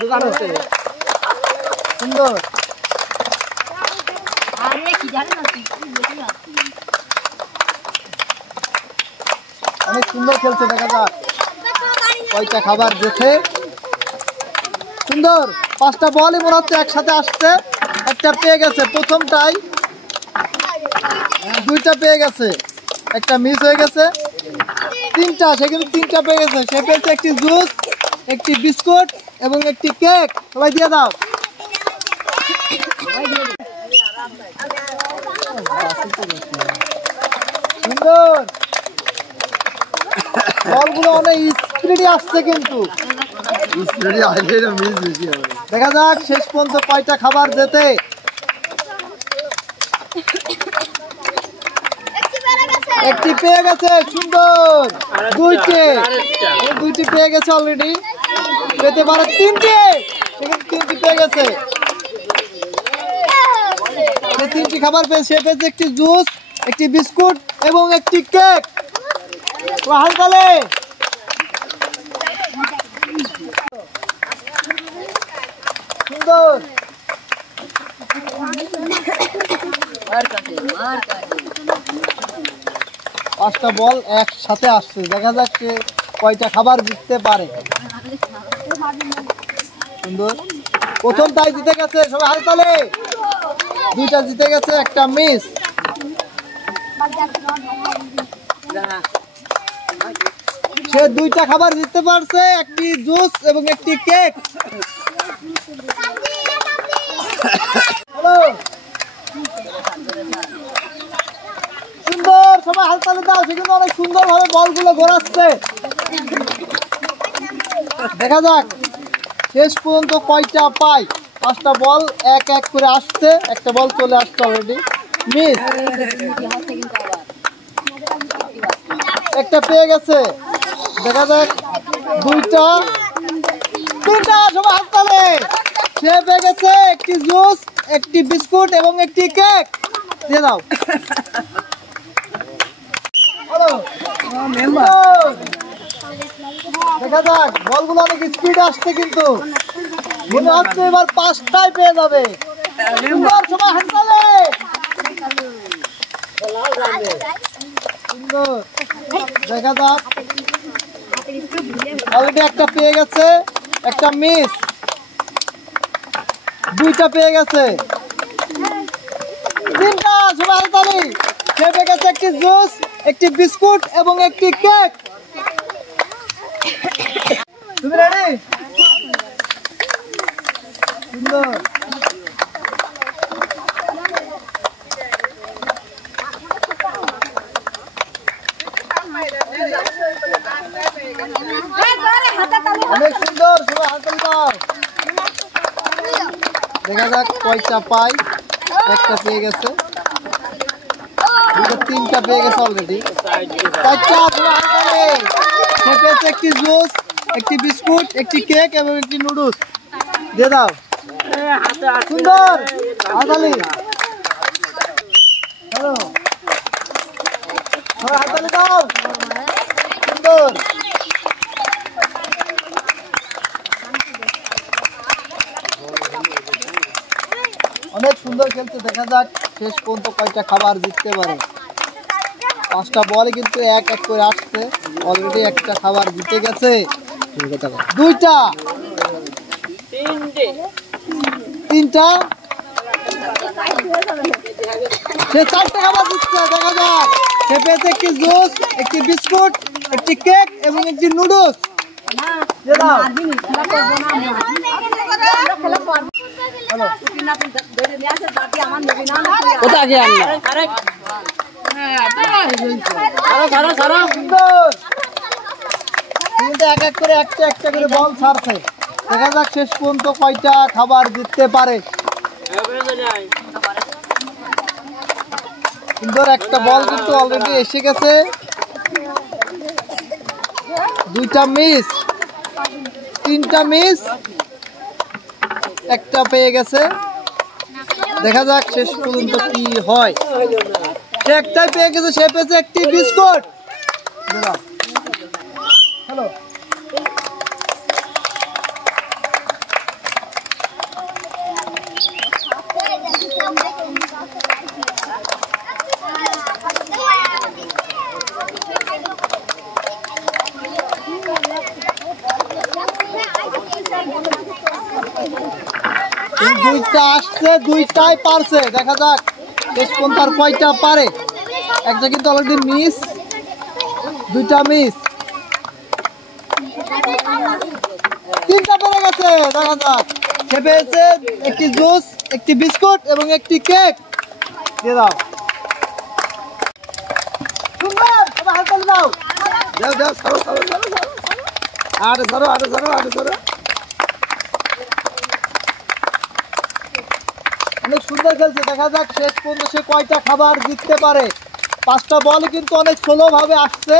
দোকান হচ্ছে সুন্দর। অনেক সুন্দর খেলছে, দেখা যাক কয়টা খাবার দিয়েছে। সুন্দর, 5টা বলই মনে হচ্ছে একসাথে আসছে। একটা পেয়ে গেছে, প্রথমটাই 2টা পেয়ে গেছে, একটা মিস হয়ে গেছে। 3টা, সে কিন্তু 3টা পেয়ে গেছে। সে পেয়েছে একটি জুস, একটি বিস্কুট এবং একটি কেক। সবাই দিয়ে দাও। সুন্দর, বলগুলো অনেক স্পিডে আসছে কিন্তু দেখা যাক শেষ পর্যন্ত কয়টা খাবার যেতে। একটি পেয়ে গেছে, সুন্দর। 2টি পেয়ে গেছে অলরেডি, পেতে পারে 3টি, সেখানে 3টি পেয়ে গেছে। 3টি খাবার পেয়েছে। সে পেয়েছে একটি জুস, একটি বিস্কুট এবং একটি কেক। হালকালে সুন্দর। 5টা বল একসাথে আসছে, দেখা যাক কয়টা খাবার জিততে পারে। সুন্দর, প্রথমটাই জিতে গেছে। সবাই হালকালে 2টা জিতে গেছে, একটা মিস। সে 2টা খাবার জিততে পারছে, একটি জুস এবং একটি কেক। সুন্দর, সবাই হাততালি দাও। সে কিন্তু অনেক সুন্দর ভাবে বলগুলো ঘোরাচ্ছে। দেখা যাক শেষ পর্যন্ত কয়টা পাই। 5টা বল এক এক করে আসছে, একটা বল চলে আসছে অলরেডি, মিস। একটা পেয়ে গেছে, দেখা যাক 2টা, 3টা। সবাই হাততালি। সে পেয়ে গেছে একটি জুস, একটি বিস্কুট এবং একটি কেক। দিয়ে দাও। দেখা যাক বলগুলো অনেক স্পিড আসছে, কিন্তু মনে হচ্ছে এবার 5টাই পেয়ে যাবে। সবাই হাততালি। সুন্দর, দেখা যাক অলরেডি একটা পেয়ে গেছে, একটা মিস। 2টা পেয়ে গেছে, 3টা। সবাই হাততালি। সে পেয়ে গেছে একটি জুস, একটি বিস্কুট এবং একটি কেক। তুমি রেডি? সুন্দর, অনেক সুন্দর। সবাই হাততালি দাও। দেখা যাক কয়টা পাই। একটা পেয়ে গেছে, 3টা পেয়ে গেছে অলরেডি, 4টা। সে পেয়েছে একটি জুস, একটি বিস্কুট, একটি কেক এবং একটি নুডলস। দিয়ে দাও। সুন্দর, হাততালি। হ্যালো, হাততালি দাও। সুন্দর, অনেক সুন্দর খেলছে। দেখা যাক শেষ পর্যন্ত কয়টা খাবার জিততে পারে। 5টা বল কিন্তু এক এক করে আসছে, অলরেডি একটা খাবার জিতে গেছে। 2টা, 3টা, সে 4টা খাবার জিতছে। দেখা যাক সে পেয়েছে একটি জুস, একটি বিস্কুট, একটি কেক এবং একটি নুডলস। কোথায় গিয়ে এক এক করে একটা একটা করে বল ছাড়ছে। দেখা যাক শেষ পর্যন্ত কয়টা খাবার জিততে পারে। সুন্দর, একটা বল কিন্তু অলরেডি এসে গেছে। 2টা মিস, 3টা মিস, একটা পেয়ে গেছে। দেখা যাক শেষ পর্যন্ত কি হয়। সে একটাই পেয়ে গেছে, সে পেয়েছে একটি বিস্কুট। হ্যালো, দুইটা আসছে, দুইটাই পারছে। দেখা যাক শেষ পর্যন্ত আর কয়টা পারে। একটা কিন্তু অলরেডি মিস, দুইটা মিস, তিনটা পেরে গেছে। দেখা যাক সে পেয়েছে একটি জুস, একটি বিস্কুট এবং একটি কেক। দিয়ে দাও, সুন্দর। হাত তালি দাও, দাও দাও, সরো সরো সরো সরো, আরে সরো, আরে সরো, আরে সরো। অনেক সুন্দর খেলছে। দেখা যাক শেষ পর্যন্ত সে কয়টা খাবার জিততে পারে। 5টা বল কিন্তু অনেক স্লো ভাবে আসছে।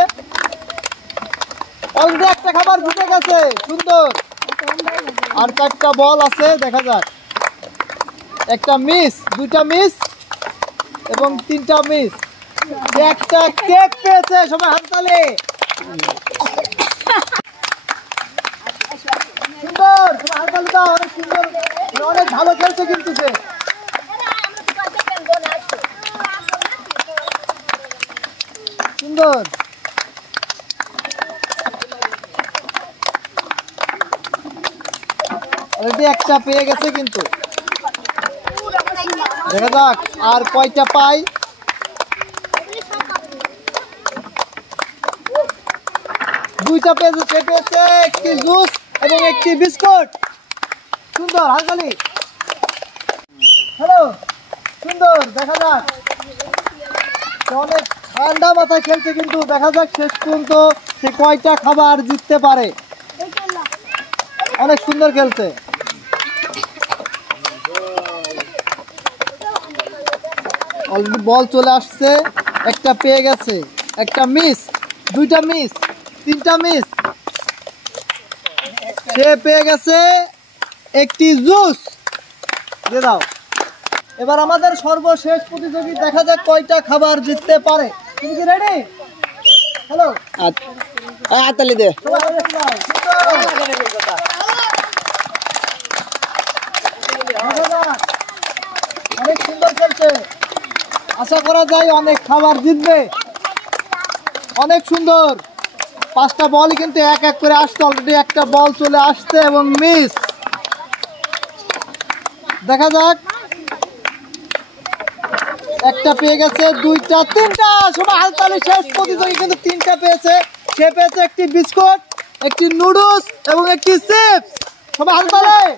অলরেডি একটা খাবার জিতে গেছে, সুন্দর। আর 4টা বল আছে, দেখা যাক। একটা মিস, দুইটা মিস এবং 3টা মিস। একটা কেক পেয়েছে, সবাই হাততালি। সুন্দর, সবাই হাততালি দাও। অনেক সুন্দর, অনেক ভালো খেলছে কিন্তু সে। সুন্দর। অলরেডি একটা পেয়ে গেছে কিন্তু। দেখা যাক আর কয়টা পাই। দুইটা পেয়েছে, সে পেয়েছে একটি জুস এবং একটি বিস্কুট। সুন্দর, হাততালি। হ্যালো, সুন্দর। দেখা যাক অনেক ঠান্ডা মাথায় খেলছে কিন্তু। দেখা যাক শেষ পর্যন্ত সে কয়টা খাবার জিততে পারে। অনেক সুন্দর খেলছে। অলরেডি বল চলে আসছে, একটা পেয়ে গেছে, একটা মিস, দুইটা মিস, 3টা মিস। সে পেয়ে গেছে একটি জুস। দিয়ে দাও। এবার আমাদের সর্বশেষ প্রতিযোগী, দেখা যাক কয়টা খাবার জিততে পারে। তুমি কি রেডি? হ্যালো, হাততালি দে। অনেক সুন্দর খেলছে। আশা করা যায় অনেক খাবার জিতবে। অনেক সুন্দর। 5টা বলই কিন্তু এক এক করে আসছে। অলরেডি একটা বল চলে আসছে এবং মিস। দেখা যাক, একটা পেয়ে গেছে, দুইটা, 3টা। সবাই হাততালি। শেষ প্রতিযোগী কিন্তু 3টা পেয়েছে। সে পেয়েছে একটি বিস্কুট, একটি নুডলস এবং একটি চিপস। সবাই হাততালি।